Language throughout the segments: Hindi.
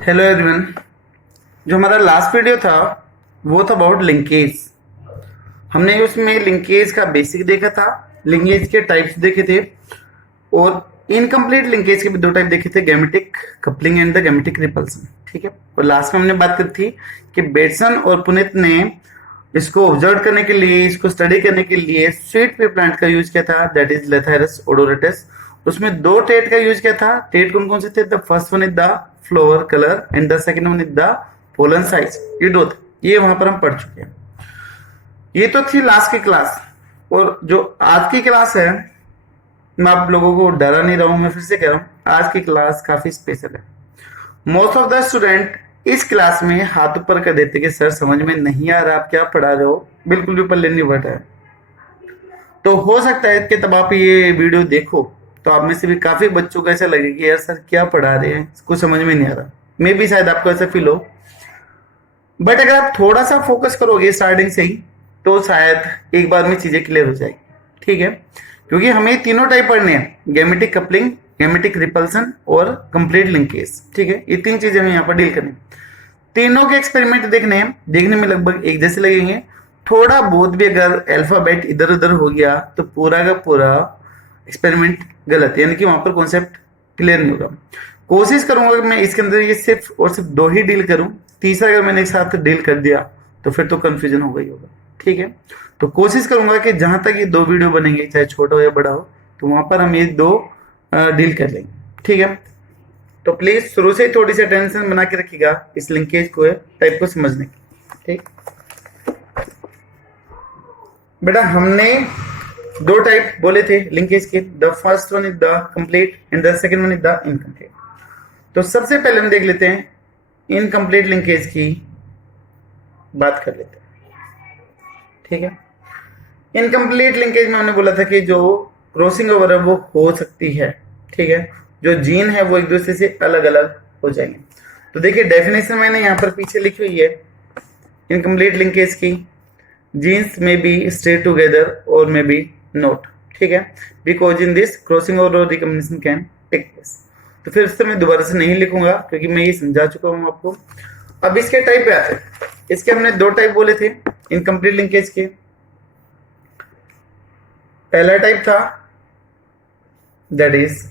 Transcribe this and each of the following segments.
Hello everyone. जो हमारा लास्ट वीडियो था वो था अबाउट लिंकेज। हमने उसमें लिंकेज का बेसिक देखा था, लिंकेज के टाइप्स देखे थे और इनकम्प्लीट लिंकेज के भी दो टाइप देखे थे, gametic coupling and the gametic repulsion. ठीक है। और लास्ट में हमने बात करी थी कि बेटसन और पुनीत ने इसको ऑब्जर्व करने के लिए, इसको स्टडी करने के लिए स्वीट पी प्लांट का यूज किया था, दैट इज लेथायरस ओडोरेटस। उसमें दो टेट का यूज किया था। टेट कौन कौन से थे? The first one is the flower colour and the second one is the pollen size. ये दो थे, ये वहां पर हम पढ़ चुके हैं। ये तो थी लास्ट की क्लास। और जो आज की क्लास है, मैं आप लोगों को डरा नहीं रहा हूं, मैं फिर से कह रहा हूं, आज की क्लास काफी स्पेशल है। मोस्ट ऑफ द स्टूडेंट इस क्लास में हाथ ऊपर कर देते कि सर समझ में नहीं आ रहा, आप क्या पढ़ा रहे हो, बिल्कुल भी पल्ले नहीं बैठा है। तो हो सकता है कि तब आप ये वीडियो देखो तो आप में से भी काफी बच्चों को ऐसा लगे कि यार सर क्या पढ़ा रहे हैं, कुछ समझ में नहीं आ रहा। मे भी शायद आपको ऐसा फील हो, बट अगर आप थोड़ा सा फोकस करोगे स्टार्टिंग से ही तो शायद एक बार में चीजें क्लियर हो जाएगी। ठीक है, क्योंकि हमें तीनों टाइप पढ़ने हैं, गैमेटिक कपलिंग, गैमेटिक रिपल्सन और कंप्लीट लिंकेज। ठीक है, ये तीन चीजें हमें यहाँ पर डील करनी। तीनों के एक्सपेरिमेंट देखने हैं, देखने में लगभग एक जैसे लगेंगे। थोड़ा बहुत भी अगर अल्फाबेट इधर उधर हो गया तो पूरा का पूरा एक्सपेरिमेंट गलत है, यानी कि वहां पर कॉन्सेप्ट क्लियर नहीं होगा। कोशिश करूंगा कि मैं इसके अंदर ये सिर्फ और सिर्फ दो ही डील करूं, तीसरा अगर मैंने एक साथ डील कर दिया तो फिर तो कंफ्यूजन होगा ही होगा। ठीक है, तो कोशिश करूंगा कि जहां तक ये दो वीडियो बनेंगे, चाहे छोटा हो या बड़ा हो, तो वहां पर हम ये दो डील कर लेंगे। ठीक है, तो प्लीज शुरू से ही थोड़ी सी अटेंशन बना के रखिएगा इस लिंकेज को, टाइप को समझने की। ठीक बेटा, हमने दो टाइप बोले थे लिंकेज के, the first one is the complete and the second one is the incomplete. तो सबसे पहले हम देख लेते हैं इनकम्प्लीट लिंकेज की बात कर लेते हैं। ठीक है, इनकम्प्लीट लिंकेज में हमने बोला था कि जो क्रॉसिंग ओवर है वो हो सकती है। ठीक है, जो जीन है वो एक दूसरे से अलग अलग हो जाएंगे। तो देखिए डेफिनेशन मैंने यहाँ पर पीछे लिखी हुई है इनकम्प्लीट लिंकेज की। जीन्स में बी स्टे टुगेदर और मे बी नोट। ठीक है, because in this crossing over और रिकॉम्बिनेशन कैन टेक प्लेस। तो फिर उससे मैं दोबारा से नहीं लिखूंगा क्योंकि मैं ये समझा चुका हूँ आपको। अब इसके टाइप पे आते हैं। इसके हमने दो टाइप बोले थे इनकम्प्लीट लिंकेज के। पहला टाइप था that is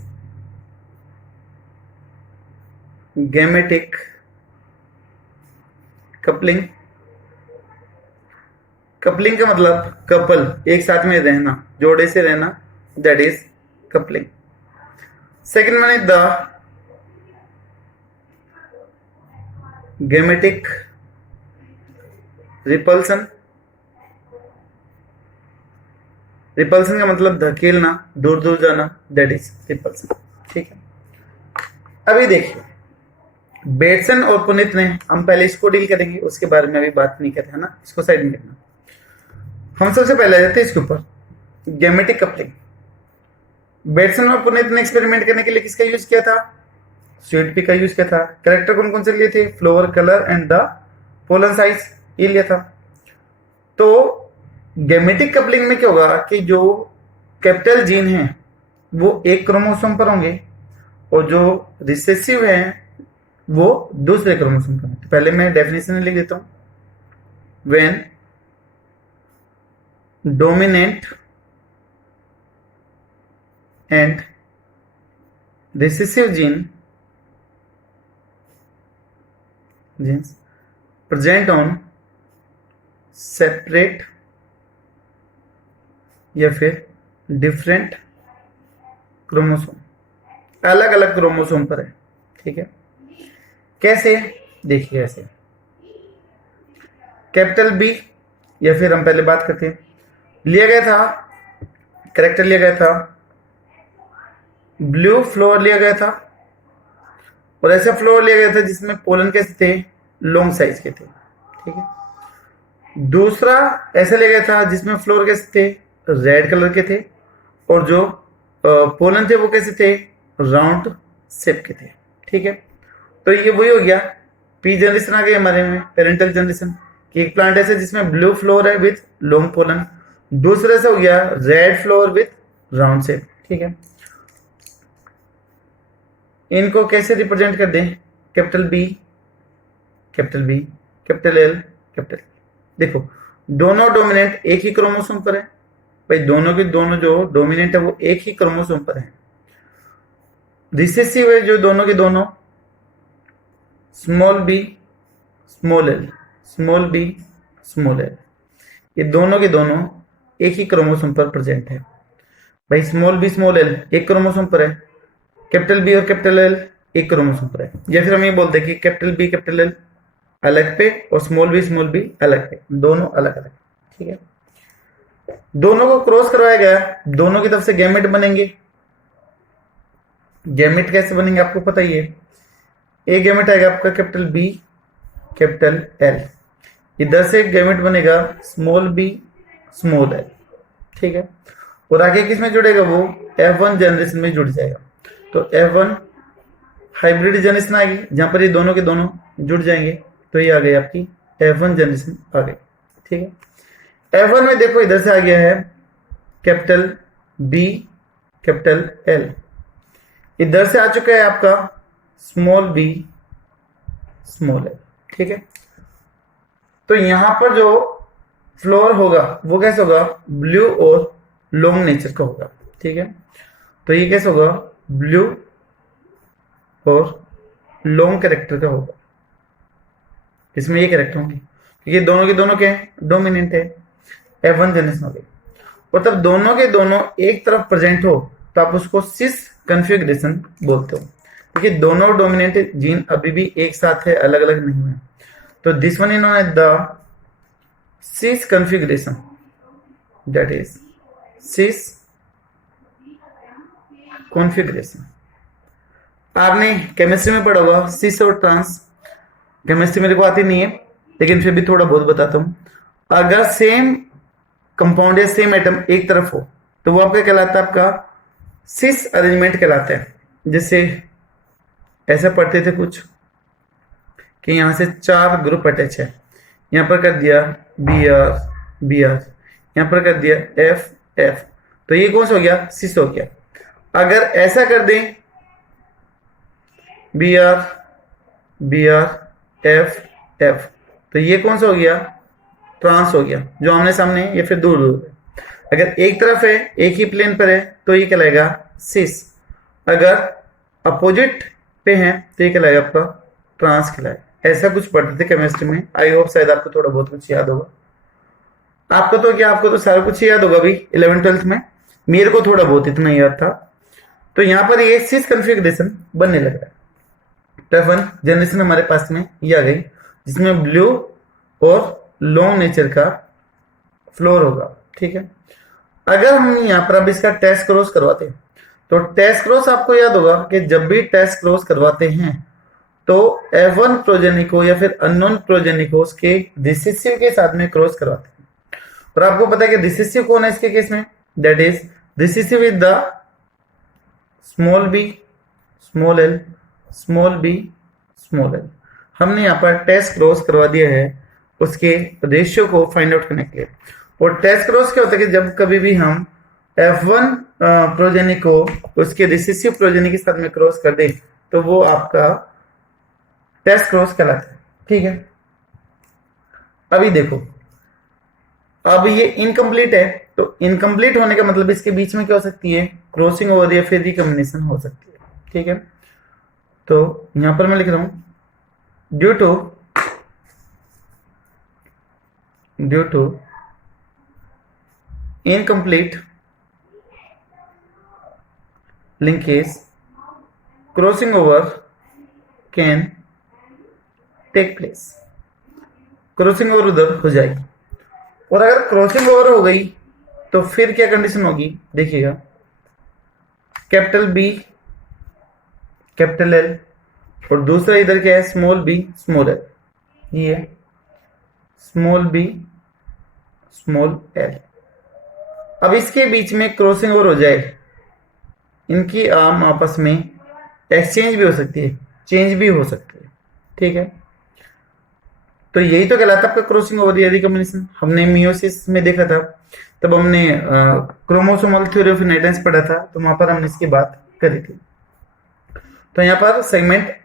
gametic coupling. Coupling का मतलब कपल, एक साथ में रहना, जोड़े से रहना, that is coupling. Second one is the gametic repulsion. Repulsion का मतलब धकेलना, दूर दूर जाना, दैट इज रिपल्सन। ठीक है, अभी देखिए बेटसन और पुनीत ने, हम पहले इसको डील करेंगे, उसके बारे में अभी बात नहीं कर रहे हैं ना, इसको साइड में रखना। हम सबसे पहले आ जाते हैं इसके ऊपर, गैमेटिक कपलिंग। बेटसन और पुनीत ने एक्सपेरिमेंट करने के लिए किसका यूज किया था? स्वीट पी का यूज किया था। कैरेक्टर कौन कौन से लिए थे? Flower colour and the pollen size, ये लिया था। तो गैमेटिक कपलिंग में क्या होगा कि जो कैपिटल जीन है वो एक क्रोमोसोम पर होंगे और जो रिसेसिव है वो दूसरे क्रोमोसोम पर। तो पहले मैं डेफिनेशन लिख देता हूं। When dominant and recessive genes present on separate या फिर डिफरेंट क्रोमोसोम, अलग अलग क्रोमोसोम पर है। ठीक है, कैसे? देखिए ऐसे, कैपिटल बी, या फिर हम पहले बात करते हैं, लिया गया था कैरेक्टर, लिया गया था ब्लू फ्लोर, लिया गया था और ऐसा फ्लोर लिया गया था जिसमें पोलन कैसे थे? लॉन्ग साइज के थे। ठीक है, दूसरा ऐसा लिया गया था जिसमें फ्लोर कैसे थे? रेड कलर के थे और जो पोलन थे वो कैसे थे? राउंड शेप के थे। ठीक है, तो ये वही हो गया, पी जनरेशन आ गई हमारे में, पेरेंटल जनरेशन की। एक प्लांट ऐसे जिसमें ब्लू फ्लोर है विथ लॉन्ग पोलन, दूसरा ऐसा हो गया red flower with round shape. ठीक है, इनको कैसे रिप्रेजेंट कर दें? Capital B, capital B, capital L, capital. देखो दोनों डोमिनेंट एक ही क्रोमोसोम पर है भाई, दोनों के दोनों जो डोमिनेंट है वो एक ही क्रोमोसोम पर है। रिसेसिव है जो दोनों के दोनों small b small l, small b small l, ये दोनों के दोनों एक ही क्रोमोसोम पर प्रेजेंट है भाई। स्मॉल बी स्मॉल एल एक क्रोमोसोम पर है, कैपिटल बी और कैपिटल एल एक क्रोमोसोम पर है। या फिर हम ये बोलते हैं कि कैपिटल बी कैपिटल एल अलग पे और स्मॉल बी अलग पे, दोनों अलग अलग। ठीक है, दोनों को क्रॉस करवाया गया, दोनों की तरफ से गैमेट बनेंगे। गैमेट कैसे बनेंगे आपको पता ही है। ए गैमेट आएगा आपका कैपिटल बी कैपिटल एल, इधर से गैमेट बनेगा स्मॉल बी स्मॉल एल। ठीक है, और आगे किसमें जुड़ेगा वो F1 जनरेशन में जुड़ जाएगा। तो F1 हाइब्रिड जनरेशन आ गई, जहां पर ये दोनों के दोनों जुड़ जाएंगे, तो ये आ गई आपकी F1 जनरेशन आ गई। ठीक है, F1 में देखो इधर से आ गया है कैपिटल बी कैपिटल एल, इधर से आ चुका है आपका स्मॉल बी स्मॉल एल। ठीक है, तो यहां पर जो फ्लोर होगा वो कैसे होगा, ब्लू और लॉन्ग नेचर का होगा। ठीक है, तो ये कैसे होगा, ब्लू और लॉन्ग कैरेक्टर का होगा। इसमें ये कैरेक्टर होंगे क्योंकि दोनों के दोनों क्या है, डोमिनेंट है, F1 जनरेशन हो गई। और तब दोनों के दोनों एक तरफ प्रेजेंट हो तो आप उसको सिस कन्फिग्रेशन बोलते हो, क्योंकि दोनों डोमिनेंट जीन अभी भी एक साथ है, अलग अलग नहीं है। तो this one is known as the cis configuration, that is cis configuration. आपने केमिस्ट्री में पढ़ा होगा सिस और ट्रांस, केमिस्ट्री मेरे को आती नहीं है लेकिन फिर भी थोड़ा बहुत बताता हूं। अगर सेम कंपाउंड या सेम एटम एक तरफ हो तो वो आपका कहलाता है, आपका सिस अरेंजमेंट कहलाता है। जैसे ऐसा पढ़ते थे कुछ कि यहां से 4 ग्रुप अटैच है, यहां पर कर दिया बी आर, यहां पर कर दिया एफ, तो ये कौन सा हो गया, सिस हो गया। अगर ऐसा कर दें बी आर एफ, तो ये कौन सा हो गया, ट्रांस हो गया, जो आमने सामने या फिर दूर दूर है। अगर एक तरफ है, एक ही प्लेन पर है, तो ये कहलाएगा सिस। अगर अपोजिट पे है तो ये कहलाएगा आपका ट्रांस कहलाएगा। ऐसा कुछ पढ़ते थे केमिस्ट्री में। आई होप शायद आपको थोड़ा बहुत कुछ याद होगा। आपको तो क्या, आपको तो सारा कुछ याद होगा अभी 11th-12th में, मेरे को थोड़ा बहुत इतना याद था। तो यहाँ पर ये सिस कन्फिग्रेशन बनने लग रहा है। F1 जनरेशन हमारे पास में ये आ गई, जिसमें ब्लू और लॉन्ग नेचर का फ्लोर होगा। ठीक है, अगर हम यहाँ पर अब इसका टेस्ट क्रॉस करवाते हैं तो टेस्ट क्रॉस आपको याद होगा कि जब भी टेस्ट क्रॉस करवाते हैं तो F1 प्रोजेनी को या फिर अननोन प्रोजेनी को उसके रिसेसिव के साथ में क्रॉस करवाते हैं। और आपको पता है कि रिसेसिव कौन है इसके केस में, that is recessive is the small b small l small b small l. हमने यहाँ पर टेस्ट क्रॉस करवा दिया है उसके रेशियो को फाइंड आउट करने के लिए। और टेस्ट क्रॉस क्या होता है कि जब कभी भी हम F1 प्रोजेनी को उसके रिसेसिव प्रोजेनी के साथ में क्रॉस कर दें तो वो आपका टेस्ट क्रॉस कहलाता है। ठीक है, अभी देखो, अब ये इनकम्प्लीट है, तो इनकम्प्लीट होने का मतलब इसके बीच में क्या हो सकती है, क्रॉसिंग ओवर या फिर रिकॉम्बिनेशन हो सकती है। ठीक है, तो यहां पर मैं लिख रहा हूं due to incomplete linkage crossing over can take place. Crossing over उधर हो जाएगी, और अगर क्रॉसिंग ओवर हो गई तो फिर क्या कंडीशन होगी, देखिएगा, कैपिटल बी कैपिटल एल और दूसरा इधर क्या है, स्मॉल बी स्मॉल एल, ये स्मॉल बी स्मॉल एल। अब इसके बीच में क्रॉसिंग ओवर हो जाए, इनकी आम आपस में एक्सचेंज भी हो सकती है, चेंज भी हो सकती है। ठीक है, तो यही तो कहलाता है आपका क्रॉसिंग ओवर या रिकॉम्बिनेशन। हमने मियोसिस में देखा था, तब हमने क्रोमोसोमल थ्योरी ऑफ इनहेरिटेंस पढ़ा था, तो वहां पर हमने इसकी बात करी थी। तो यहाँ पर सेगमेंट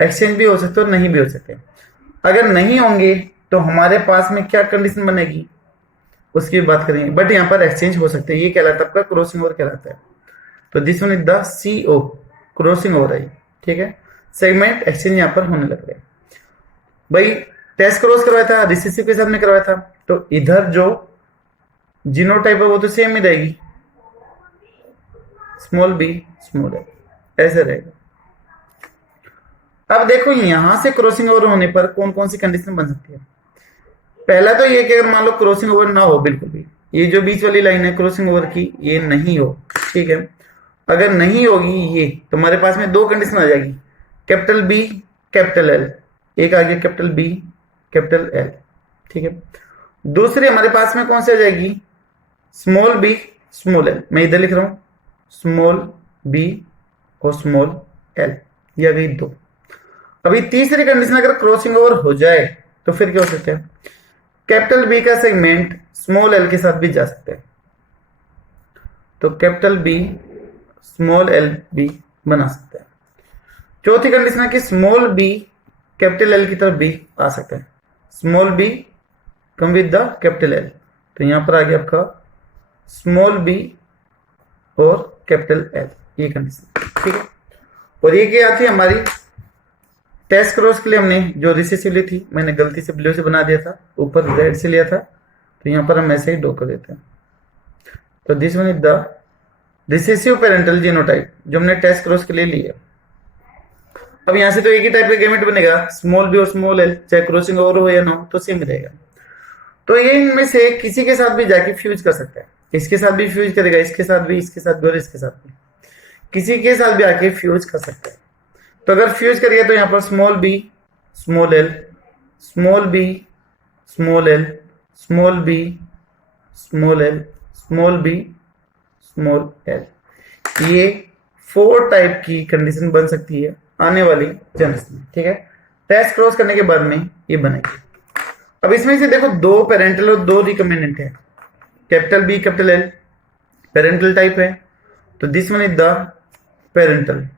एक्सचेंज भी हो सकते और नहीं भी हो सकते। अगर नहीं होंगे तो हमारे पास में क्या कंडीशन बनेगी उसकी बात करेंगे, बट यहाँ पर एक्सचेंज हो सकते हैं। ये कहलाता है आपका क्रॉसिंग ओवर कहलाता है। तो this one is the CO, crossing over है, ठीक है। सेगमेंट एक्सचेंज यहाँ पर होने लग रहे हैं। भाई टेस्ट क्रॉस करवाया था, रिसेसिव के साथ में करवाया था, तो इधर जो जीनोटाइप है वो तो सेम ही रहेगी, स्मॉल बी स्मॉल ए, ऐसे रहेगा। अब देखो यहां से क्रॉसिंग ओवर होने पर कौन कौन सी कंडीशन बन सकती है। पहला तो ये कि अगर मान लो क्रॉसिंग ओवर ना हो बिल्कुल भी, ये जो बीच वाली लाइन है क्रॉसिंग ओवर की ये नहीं हो, ठीक है। अगर नहीं होगी ये, तो हमारे पास में दो कंडीशन आ जाएगी, कैपिटल बी कैपिटल एल, एक आ गया कैपिटल बी कैपिटल एल, ठीक है। दूसरी हमारे पास में कौन सी आ जाएगी, स्मॉल बी स्मॉल एल, मैं इधर लिख रहा हूं स्मॉल बी और स्मॉल एल, ये आ गई दो। अभी तीसरी कंडीशन अगर क्रॉसिंग ओवर हो जाए तो फिर क्या हो सकता है, कैपिटल बी का सेगमेंट स्मॉल एल के साथ भी जा सकता है, तो कैपिटल बी स्मॉल एल भी बना सकता है। चौथी कंडीशन है कि स्मॉल बी कैपिटल एल की तरफ भी आ सकता है, small b come with the capital L, तो यहां पर आ गया आपका स्मॉल बी और कैपिटल एल, ये कंडीशन, ठीक है। और ये क्या थी हमारी टेस्ट क्रॉस के लिए, हमने जो रिसेसिव ली थी, मैंने गलती से ब्लू से बना दिया था, ऊपर रेड से लिया था, तो यहां पर हम ऐसे ही ड्रॉ कर देते हैं। तो this one is the recessive parental genotype जो हमने टेस्ट क्रॉस के लिए लिया। अब यहां से तो एक ही टाइप का गैमेट बनेगा, स्मॉल बी और स्मॉल एल, चाहे क्रॉसिंग ओवर हो या ना हो तो सेम रहेगा। तो ये इनमें से किसी के साथ भी जाके फ्यूज कर सकता है, इसके साथ भी फ्यूज करेगा, इसके साथ भी, इसके साथ भी और इसके साथ भी, किसी के साथ भी आके फ्यूज कर सकता है। तो अगर फ्यूज करिए तो यहां पर small b small l, small b small l, small b small l, small b small l, ये 4 टाइप की कंडीशन बन सकती है आने वाली जनरेशन में, ठीक है। टेस्ट क्रॉस करने के बाद में ये बनेगी। अब इसमें से देखो दो पेरेंटल और दो रिकमेंडेंट है, capital B capital L parental type है, तो this one is the parental,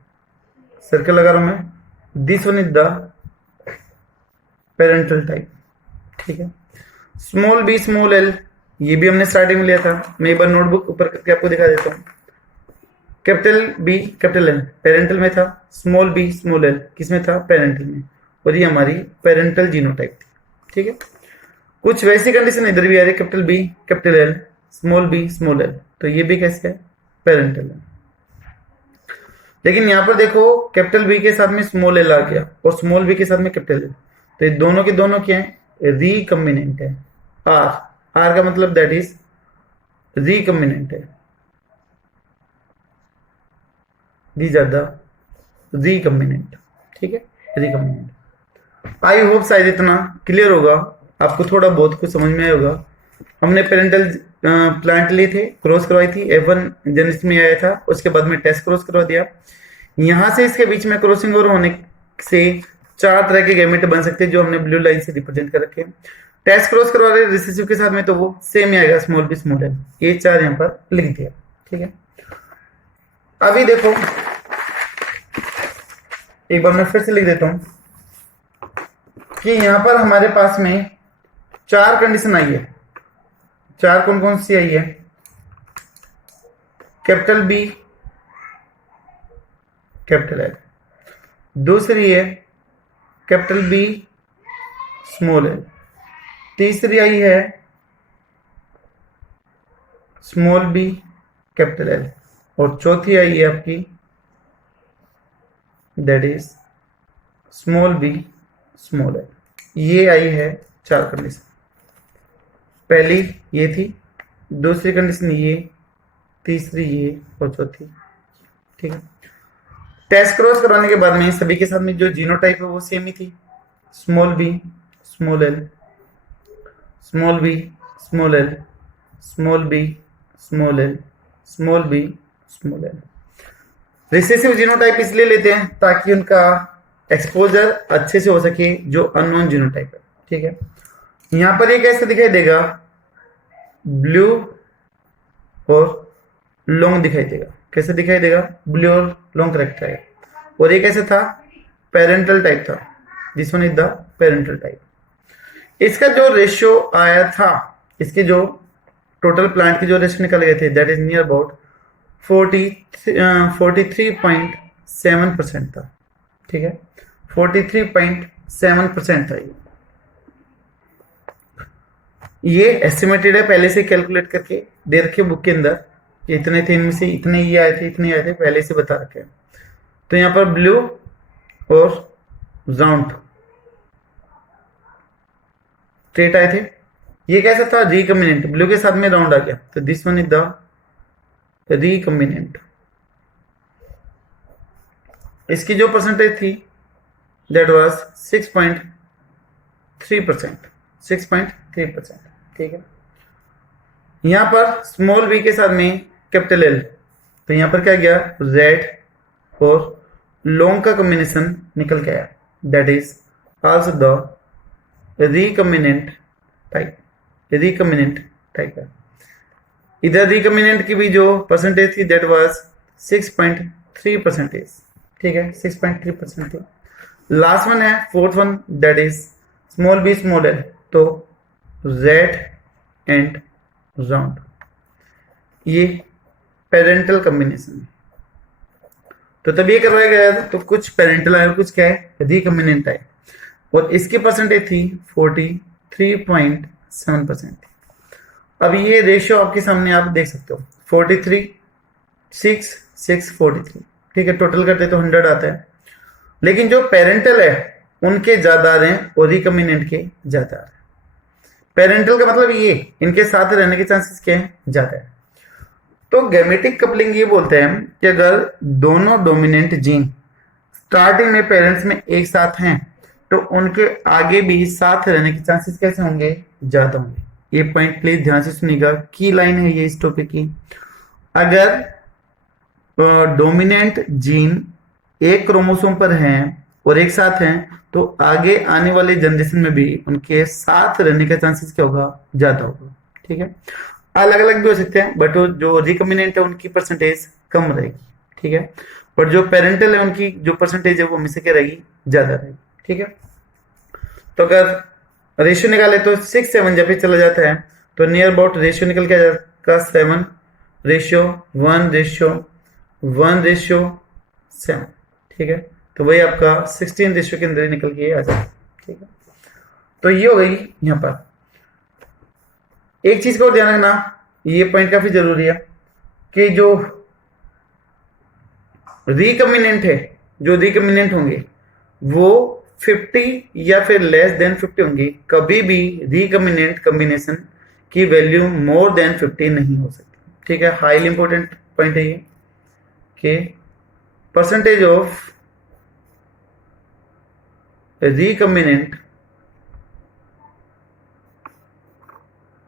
circle लगा रहा हूं मैं, this one is the parental type, ठीक है। स्मॉल बी स्मॉल एल ये भी हमने स्टार्टिंग में लिया था, मैं एक बार नोटबुक ऊपर करके आपको दिखा देता हूँ। Capital B capital L parental में था, स्मॉल बी स्मॉल एल किसमें था, पेरेंटल में, और ये हमारी पेरेंटल जीनोटाइप थी, ठीक है। कुछ वैसी कंडीशन इधर भी आ रही है, capital B capital L small b small l, तो ये भी कैसे है, पेरेंटल है। लेकिन यहां पर देखो कैपिटल बी के साथ में स्मॉल एल आ गया और स्मॉल बी के साथ में कैपिटल एल, तो ये दोनों के दोनों क्या है, रिकम्बिनेंट है। आर का मतलब दैट इज रिकम्बिनेंट है, दीज आर द रिकम्बिनेंट, ठीक है, रिकम्बिनेंट। आई होप शायद इतना क्लियर होगा, आपको थोड़ा बहुत कुछ समझ में आया होगा। हमने पेरेंटल प्लांट लिए थे, क्रॉस करवाई थी, F1 जनरेशन में आया था, उसके बाद में टेस्ट क्रॉस करवा दिया। यहां से इसके बीच में क्रॉसिंग ओवर होने से 4 तरह के गैमेट बन सकते हैं जो हमने ब्लू लाइन से रिप्रेजेंट कर रखे हैं। टेस्ट क्रॉस करवा रहे रिसेसिव के साथ में तो वो सेम ही आएगा, स्मॉल बी स्मॉल एल, ये 4 यहां पर लिख दिया, ठीक है। अभी देखो एक बार मैं फिर से लिख देता हूं कि यहां पर हमारे पास में 4 कंडीशन आई है। 4 कौन कौन सी आई है, कैपिटल बी कैपिटल एल, दूसरी है कैपिटल बी स्मॉल एल, तीसरी आई है स्मॉल बी कैपिटल एल, और चौथी आई है आपकी that is small b small l. ये आई है 4 कंडीशन, पहली ये थी, दूसरी कंडीशन ये, तीसरी ये और चौथी, ठीक है। टेस्ट क्रॉस कराने के बाद में सभी के साथ में जो जीनोटाइप है वो सेम ही थी, small b small l, small b small l, small b small l, small b small l. Recessive genotype इसलिए लेते हैं ताकि उनका एक्सपोजर अच्छे से हो सके जो अननोन जीनोटाइप है, ठीक है। यहां पर ये कैसे दिखाई देगा, ब्लू और लॉन्ग दिखाई देगा, कैसे दिखाई देगा, ब्लू और लॉन्ग करेक्ट आएगा। और ये कैसे था, पेरेंटल टाइप था, this one is the parental type. इसका जो रेशियो आया था, इसकी जो टोटल प्लांट की जो रेशियो निकल गए थे, दैट इज नियर अबाउट 43.7% था। ठीक है, 43.7% था ये एस्टिमेटेड है, पहले से कैलकुलेट करके दे रखे बुक के अंदर, इतने थे, इनमें से इतने ये आए थे, इतने आए थे, पहले से बता रखे हैं। तो यहाँ पर ब्लू और राउंड स्ट्रेट आए थे। ये कैसा था, रिकम्बिनेंट, ब्लू के साथ में राउंड आ गया, तो this one is the recombinant. इसकी जो परसेंटेज थी दैट वाज 6.3%, 6.3%। ठीक है, यहां पर स्मॉल वी के साथ में कैपिटल एल, तो यहां पर क्या गया, रेड और लॉन्ग का कॉम्बिनेशन निकल के आया, that is also the recombinant type, recombinant type है। इधर रिकम्बिनेंट की भी जो परसेंटेज थी दैट वाज 6.3%। ठीक है, 6.3% थी। लास्ट वन है fourth one, that is small b small l, तो रेड एंड राउंड, ये पेरेंटल कॉम्बिनेशन। तो तब ये करवाया गया था, तो कुछ पेरेंटल आए, कुछ क्या है, रिकम्बिनेंट आए, और इसकी परसेंटेज थी 43.7% थी। अब ये रेशियो आपके सामने आप देख सकते हो, 43, 6, 6, 43। ठीक है, टोटल करते तो 100 आता है, लेकिन जो पेरेंटल है उनके ज्यादा आ रहे हैं और रिकम्बिनेंट के ज्यादा आ रहे हैं। पेरेंटल का मतलब ये, इनके साथ रहने के चांसेस क्या है, ज्यादा है। तो गैमेटिक कपलिंग ये बोलते हैं कि अगर दोनों डोमिनेंट जीन स्टार्टिंग में पेरेंट्स में एक साथ हैं, तो उनके आगे भी साथ रहने के चांसेस कैसे होंगे, ज्यादा होंगे। ये पॉइंट प्लीज ध्यान से सुनिएगा, की लाइन है ये इस टॉपिक की। अगर डोमिनेंट जीन एक क्रोमोसोम पर हैं और एक साथ हैं, तो आगे आने वाले जनरेशन में भी उनके साथ रहने का चांसेस क्या होगा, ज्यादा होगा। ठीक है, अलग अलग भी हो सकते हैं, बट जो रिकम्बिनेंट है उनकी परसेंटेज कम रहेगी। ठीक है, बट जो पेरेंटल है उनकी जो परसेंटेज है वो हमेशा क्या रहेगी, ज्यादा रहेगी। ठीक है, तो अगर रेशियो निकाले तो 6, 7 जब भी चला जाता है, तो नियर अबाउट रेशियो निकल के आ जाएगा 7:1:1:7। ठीक है, तो वही आपका 16 रेशियो के अंदर ही निकल के आ जाएगा। ठीक है, तो ये हो गई। यहाँ पर एक चीज को ध्यान रखना, ये पॉइंट काफी जरूरी है, कि जो रिकम्बिनेंट है, जो रिकम्बिनेंट होंगे वो 50 या फिर लेस देन 50 होंगे। कभी भी रिकम्बिनेंट कॉम्बिनेशन की वैल्यू मोर देन 50 नहीं हो सकती। ठीक है, हाईली इंपॉर्टेंट पॉइंट है ये, कि percentage of recombinant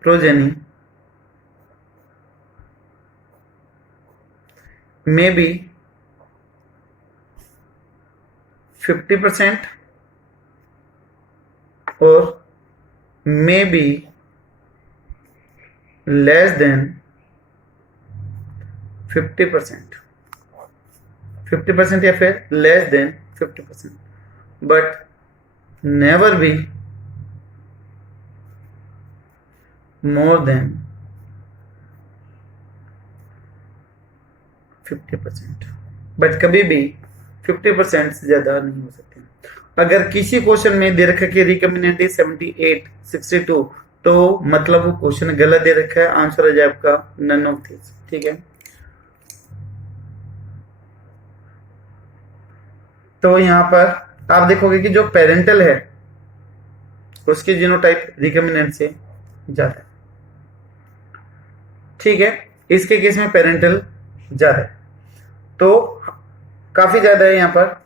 progeny may be 50% or may be less than 50%, 50% या फिर less than 50%, but never be more than 50%, but कभी भी 50% से ज्यादा नहीं हो सकते। अगर किसी क्वेश्चन में दे रखा कि रिकम्बिनेंट इज 78, 62, तो मतलब वो क्वेश्चन गलत दे रखा है, आंसर हो जाए आपका नन ऑफ दिस। ठीक है, तो यहां पर आप देखोगे कि जो पेरेंटल है उसकी जीनोटाइप रिकम्बिनेंट से ज्यादा है। ठीक है, इसके केस में पेरेंटल ज्यादा है, तो काफी ज्यादा है। यहाँ पर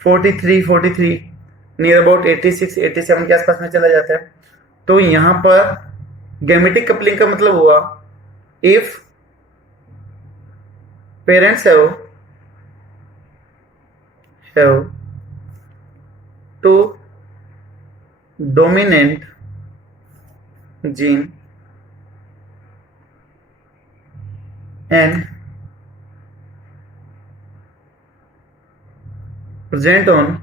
43 नियर अबाउट 86, 87 के आसपास में चला जाता है। तो यहां पर गैमेटिक कपलिंग का मतलब हुआ, if parents have two dominant gene and present on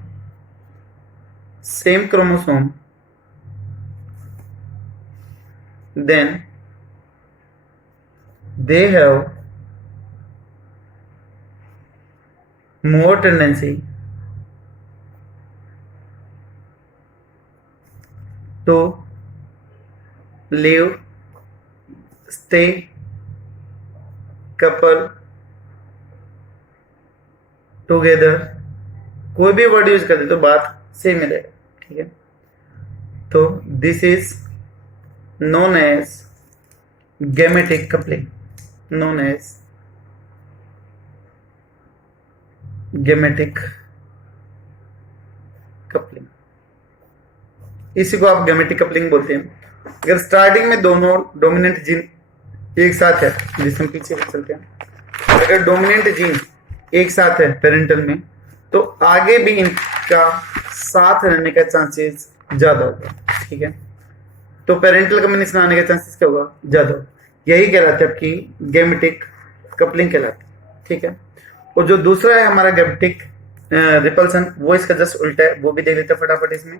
same chromosome, then they have more tendency to live, stay, couple, together, कोई भी वर्ड यूज कर दे तो बात सेम मिलेगा, ठीक है। तो this is known as gametic coupling, known as gametic coupling, इसी को आप गैमेटिक कपलिंग बोलते हैं। अगर स्टार्टिंग में दोनों डोमिनेंट जीन एक साथ है, जिसमें पीछे चलते हैं, अगर डोमिनेंट जीन एक साथ है पेरेंटल में, तो आगे भी इनका साथ रहने का चांसेस ज्यादा होगा, ठीक है। तो पेरेंटल कम्युनिकेशन आने का चांसेस क्या होगा, ज्यादा होगा। यही कहलाता है आपकी गैमेटिक कपलिंग कहलाती है, ठीक है। और जो दूसरा है हमारा गैमेटिक रिपल्सन, वो इसका जस्ट उल्टा है, वो भी देख लेते हैं फटाफट इसमें।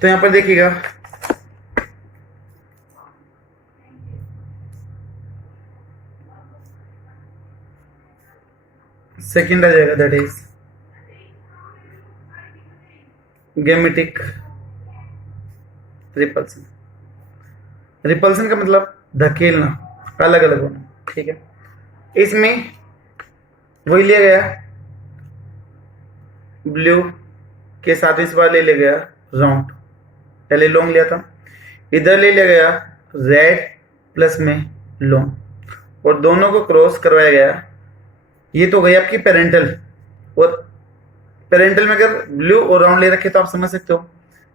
तो यहां पर देखिएगा, सेकंड आ जाएगा, that is gametic repulsion. Repulsion का मतलब धकेलना, अलग अलग होना, ठीक है। इसमें वही लिया गया ब्लू के साथ इस बार ले लिया गया राउंड, पहले लॉन्ग लिया था, इधर ले लिया गया रेड प्लस में लॉन्ग, और दोनों को क्रॉस करवाया गया। ये तो गई आपकी पेरेंटल, और पेरेंटल में अगर ब्लू और राउंड ले रखे तो आप समझ सकते हो।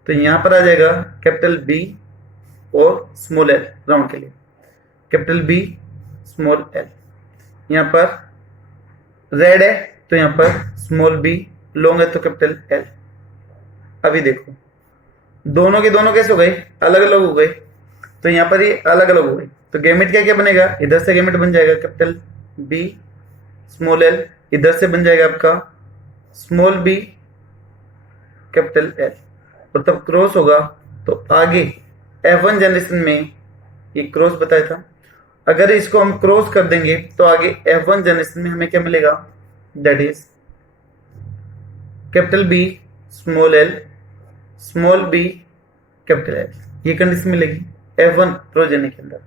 तो यहां पर आ जाएगा कैपिटल बी और स्मॉल एल राउंड के लिए, कैपिटल बी स्मॉल एल। यहां पर रेड है तो यहां पर स्मॉल बी, लॉन्ग है तो कैपिटल एल। अभी देखो दोनों के दोनों कैसे हो गए, अलग अलग हो गए, तो यहां पर ये अलग अलग हो गए। तो गैमेट क्या क्या बनेगा, इधर से गैमेट बन जाएगा कैपिटल बी स्मॉल एल, इधर से बन जाएगा आपका स्मॉल बी कैपिटल एल, और तब क्रॉस होगा तो आगे F1 जनरेशन में ये क्रॉस बताया था, अगर इसको हम क्रॉस कर देंगे तो आगे F1 जनरेशन में हमें क्या मिलेगा, that is capital B small l small b capital L, ये कंडीशन मिलेगी F1 प्रोजेनी के अंदर।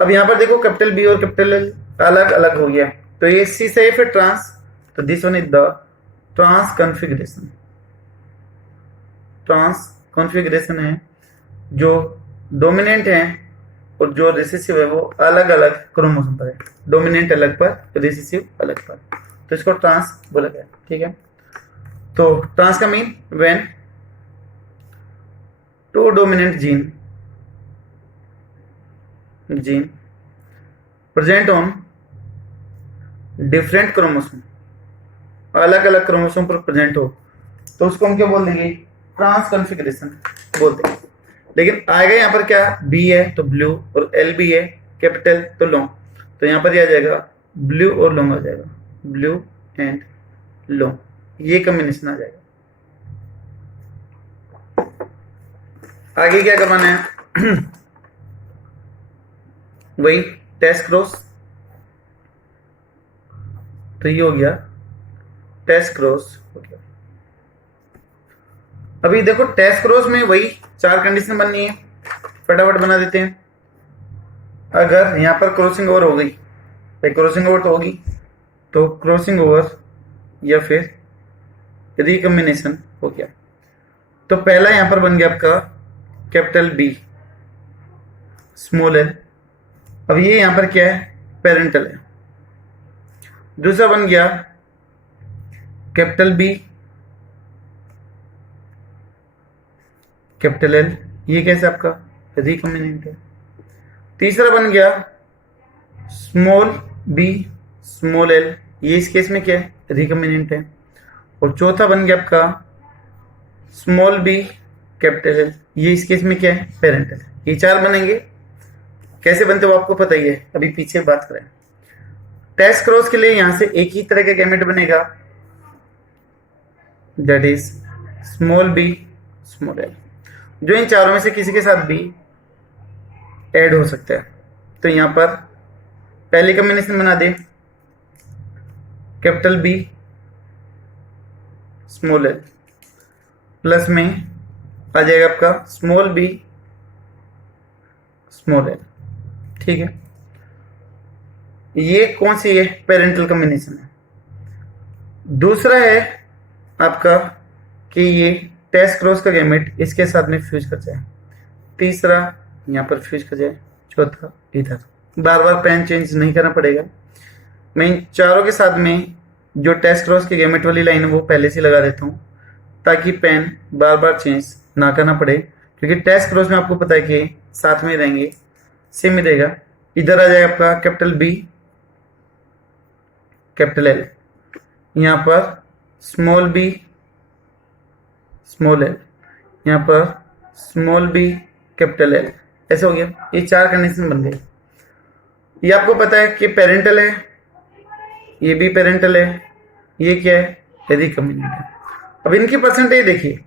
अब यहां पर देखो कैपिटल बी और कैपिटल एल अलग अलग हो गया, तो ये सी से फिर ट्रांस, तो this one is the trans configuration. Trans configuration है, जो डोमिनेंट है और जो रिसेसिव है वो अलग अलग क्रोमोसोम पर है, डोमिनेंट अलग पर रिसेसिव अलग पर, तो इसको ट्रांस बोला गया, ठीक है। तो ट्रांस का mean when two dominant gene present on different chromosome, अलग अलग क्रोमोसोम पर प्रेजेंट हो, तो उसको हम क्या बोल देंगे, ट्रांस कॉन्फ़िगरेशन बोलते हैं। लेकिन आएगा यहाँ पर क्या, बी है तो ब्लू और एल बी है कैपिटल तो लॉन्ग, तो यहाँ पर आ जाएगा ब्लू और लॉन्ग आ जाएगा, ब्लू एंड लॉन्ग, ये कॉम्बिनेशन आ जाएगा। आगे क्या करवाना है वही टेस्ट क्रॉस, तो ये हो गया टेस्ट क्रॉस हो गया। अभी देखो टेस्ट क्रॉस में वही चार कंडीशन बननी है, फटाफट बना देते हैं। अगर यहां पर क्रॉसिंग ओवर हो गई, भाई क्रॉसिंग ओवर तो होगी, तो क्रॉसिंग ओवर या फिर रिकॉम्बिनेशन हो गया। तो पहला यहां पर बन गया आपका कैपिटल बी स्मॉल एल, अब ये यहां पर क्या है, पेरेंटल है। दूसरा बन गया कैपिटल बी कैपिटल एल, ये कैसे आपका रिकॉम्बिनेंट है। तीसरा बन गया स्मॉल बी स्मॉल एल, ये इस केस में क्या है, रिकॉम्बिनेंट है। और चौथा बन गया आपका स्मॉल बी कैपिटल एल, ये इस केस में क्या है, पेरेंटल। ये चार बनेंगे, कैसे बनते हो आपको पता ही है, अभी पीछे बात करें। टेस्ट क्रॉस के लिए यहां से एक ही तरह का गैमेट बनेगा, that is small b small l, जो इन चारों में से किसी के साथ भी ऐड हो सकता है। तो यहां पर पहली कॉम्बिनेशन बना दे, capital B small L, plus में आ जाएगा आपका स्मॉल बी स्मॉल एल। ठीक है, ये कौन सी है? पेरेंटल कॉम्बिनेशन है। दूसरा है आपका कि ये टेस्ट क्रॉस का गैमेट इसके साथ में फ्यूज कर जाए, तीसरा यहाँ पर फ्यूज कर जाए, चौथा इधर। बार बार पेन चेंज नहीं करना पड़ेगा। मैं इन चारों के साथ में जो टेस्ट क्रॉस के गैमेट वाली लाइन है वो पहले से लगा देता हूँ, ताकि पेन बार बार चेंज ना करना पड़े, क्योंकि टेस्ट क्रॉस में आपको पता है कि साथ में रहेंगे, सेम ही रहेगा। इधर आ जाएगा आपका कैपिटल बी कैपिटल एल, यहाँ पर स्मॉल बी स्मॉल एल, यहाँ पर स्मॉल बी कैपिटल एल। ऐसे हो गया, ये चार कंडीशन बन गई। ये आपको पता है कि पेरेंटल है, ये भी पेरेंटल है, ये क्या है? रिकम्बिनेंट है। अब इनकी परसेंटेज देखिए,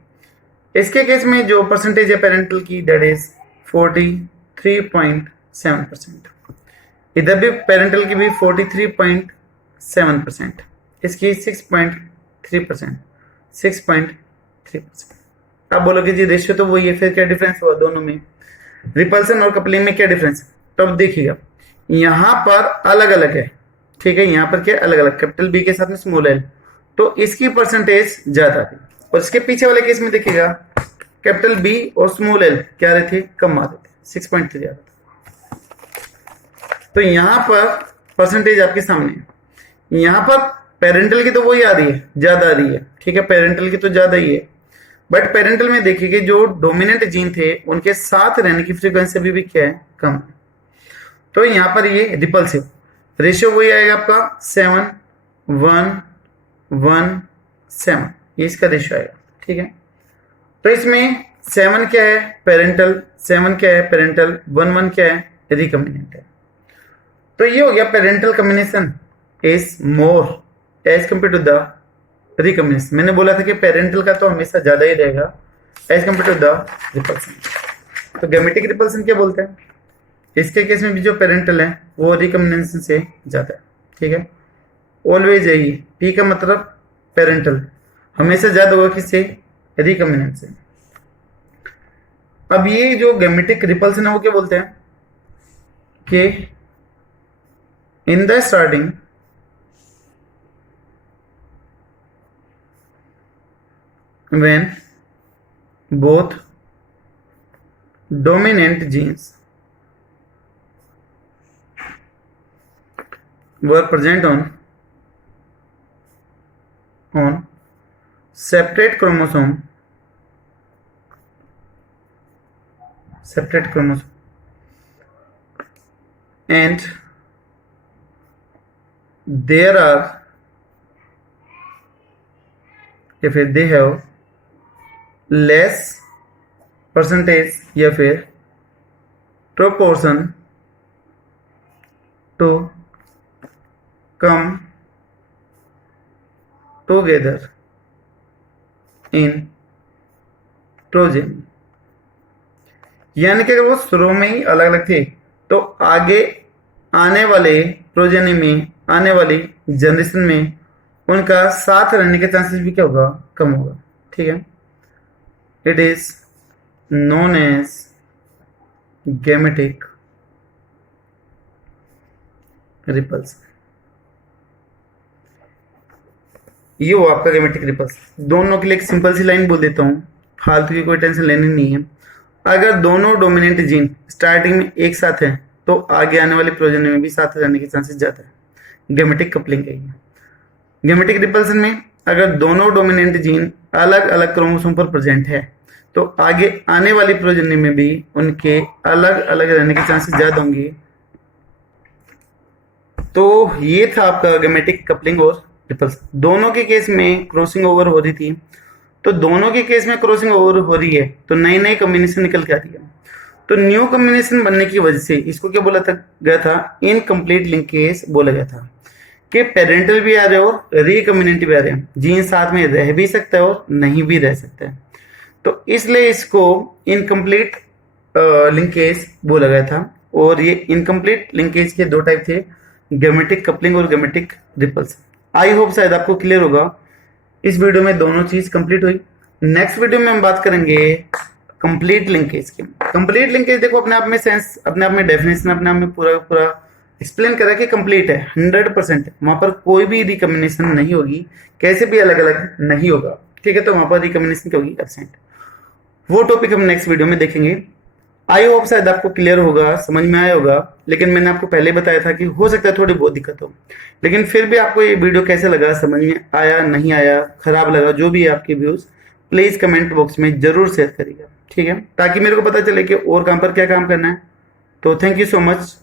इसके केस में जो परसेंटेज है पेरेंटल की, दैट इज 43.7%। इधर भी पेरेंटल की भी 43.7%, इसकी 6.3%, 6.3%। आप बोलोगे जी रेशियो तो वही है, फिर क्या डिफरेंस हुआ दोनों में? रिपल्सन और कपलिंग में क्या डिफरेंस है? तो अब देखिएगा, यहां पर अलग अलग है, ठीक है, यहां पर क्या अलग अलग, कैपिटल बी के साथ में स्मॉल एल, तो इसकी परसेंटेज ज्यादा थी। और इसके पीछे वाले केस में देखिएगा, कैपिटल बी और स्मॉल एल क्या रहे थे? कम आ रहे थे, 6.3 आ रहा था। तो यहां पर परसेंटेज आपके सामने है। यहां पर पेरेंटल की तो वही आ रही है, ज्यादा आ रही है, ठीक है, पेरेंटल की तो ज्यादा ही है, बट पेरेंटल में देखिए जो डोमिनेंट जीन थे उनके साथ रहने की फ्रीक्वेंसी भी क्या है? कम है। तो यहां पर ये रिपल्सिव रेशियो वही आएगा आपका 7:1:1:7, ये इसका रेशियो आएगा। ठीक है, तो इसमें 7 क्या है? पेरेंटल। 7 क्या है? पेरेंटल। 1:1 क्या है? रिकम्बिनेंट है। तो ये हो गया parental combination is more as compare to the recombination. मैंने बोला था कि पेरेंटल का तो हमेशा ज्यादा ही रहेगा as compare to the repulsion. तो गैमेटिक रिपल्सन क्या बोलते हैं? इसके केस में भी जो पेरेंटल है वो रिकम्बिनेशन से ज्यादा है। ठीक है, ऑलवेज यही, पी का मतलब पेरेंटल हमेशा ज्यादा होगा किससे? रिकम्बिनेंट से। अब ये जो गैमेटिक रिपल्सन है वो क्या बोलते हैं कि in the starting when both dominant genes were present on separate chromosome and there are, if they have less percentage या फिर proportion to come together in progeny, यानी कि अगर वो शुरू में ही अलग अलग थे तो आगे आने वाले प्रोजेनी में, आने वाली जनरेशन में उनका साथ रहने के चांसेस भी क्या होगा? कम होगा। ठीक है, it is known as gametic repulsion। ये वो आपका गैमेटिक रिपल्सन। दोनों के लिए एक सिंपल सी लाइन बोल देता हूँ, फालतू की कोई टेंशन लेनी नहीं है। अगर दोनों डोमिनेंट जीन स्टार्टिंग में एक साथ हैं तो आगे आने वाले प्रोजेनी में भी साथ रहने के चांसेस ज्यादा है। गैमेटिक कपलिंग है। गैमेटिक रिपल्सन में अगर दोनों डोमिनेंट जीन अलग अलग क्रोमोसोम पर प्रेजेंट है तो आगे आने वाली प्रोजेनी में भी उनके अलग अलग रहने के चांसेस ज्यादा होंगे। तो ये था आपका गैमेटिक कपलिंग और रिपल्सन। दोनों के केस में क्रॉसिंग ओवर हो रही थी, तो दोनों के केस में क्रॉसिंग ओवर हो रही है तो नई नई कॉम्बिनेशन निकल के आ रही है। तो न्यू कॉम्बिनेशन बनने की वजह से इसको क्या बोला गया था? इनकम्प्लीट लिंकेज बोला गया था। कि पेरेंटल भी आ रहे हो और रिकम्बिनेंट भी आ रहे हैं, जीन साथ में रह भी सकता है और नहीं भी रह सकता है। तो इसलिए इसको इनकम्प्लीट लिंकेज बोला गया था। और ये इनकम्प्लीट लिंकेज के दो टाइप थे, गैमेटिक कपलिंग और गैमेटिक रिपल्स। आई होप शायद आपको क्लियर होगा। इस वीडियो में दोनों चीज कंप्लीट हुई। नेक्स्ट वीडियो में हम बात करेंगे कंप्लीट लिंकेज की। कंप्लीट लिंकेज देखो अपने आप में सेंस, अपने आप में डेफिनेशन, अपने आप में पूरा पूरा एक्सप्लेन करा कि कंप्लीट है, 100%। वहां पर कोई भी रिकम्बिनेशन नहीं होगी, कैसे भी अलग अलग नहीं होगा, ठीक है। तो वहां पर रिकम्बिनेशन क्या होगी, एब्सेंट। वो टॉपिक हम नेक्स्ट वीडियो में देखेंगे। आई होप शायद आपको क्लियर होगा, समझ में आया होगा। लेकिन मैंने आपको पहले बताया था कि हो सकता है थोड़ी बहुत दिक्कत हो, लेकिन फिर भी आपको ये वीडियो कैसे लगा, समझ में आया नहीं आया, खराब लगा, जो भी है आपके व्यूज, प्लीज कमेंट बॉक्स में जरूर शेयर करिएगा, ठीक है, ताकि मेरे को पता चले कि और काम पर क्या काम करना है। तो थैंक यू सो मच।